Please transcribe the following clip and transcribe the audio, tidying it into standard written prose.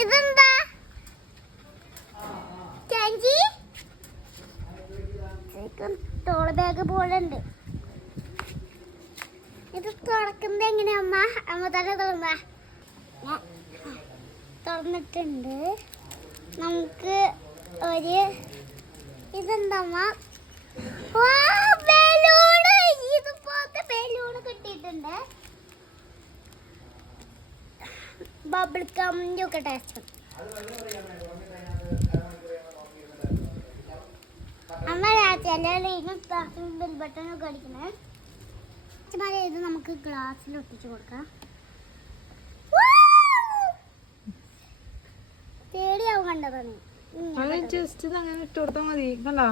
ഇതെന്താ തോള ബാഗ് പോലെ ഉണ്ട്. ഇത് തുറക്കുന്നത് എങ്ങനെയാ അമ്മ? അമ്മ തന്നെ തുറന്നിട്ടുണ്ട്. നമുക്ക് ഒരു ഇതെന്താമ്മ ബലൂണ്, ഇതുപോലത്തെ ബലൂണ് കിട്ടിയിട്ടുണ്ട്. ബബിൾ ഗമ്മിന്റെ ഒക്കെ ടേസ്റ്റ്. അമ്മ ബെൽ ബട്ടണൊക്കെ അടിക്കണേ. ഇത് നമുക്ക് ഗ്ലാസ്സിൽ ഒട്ടിച്ചു കൊടുക്കാം. പേടിയാവും കണ്ടതാണ്. ജസ്റ്റ് അങ്ങനെ ഇട്ട് കൊടുത്താൽ മതി. കണ്ടോ?